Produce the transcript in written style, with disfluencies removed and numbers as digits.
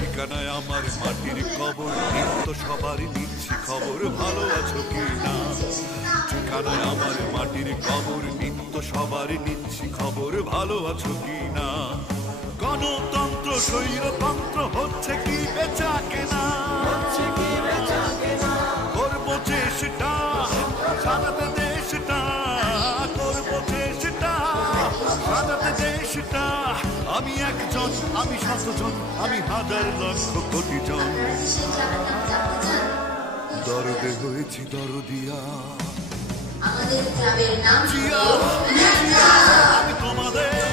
ঠিকানায় আমার মাটির কবর, নিত্য সবারই নিচ্ছি খবর, ভালো আছো কি না। ঠিকানায় আমার মাটির কবর, নিত্য সবারই নিচ্ছি খবর, ভালো আছো কি না। গণতন্ত্র স্বৈরতন্ত্র হচ্ছে কি বেচা কেনা, করবো চেষ্টা সাজাতে দেশটা, করবো চেষ্টা সাজাতে দেশটা। আমি একজন, আমি শতজন, আমি হাজার লক্ষ কোটি জন, দরদে হয়েছি দরদিয়া। আমাদের ক্লাবের নাম জিয়া, আমি তোমাদের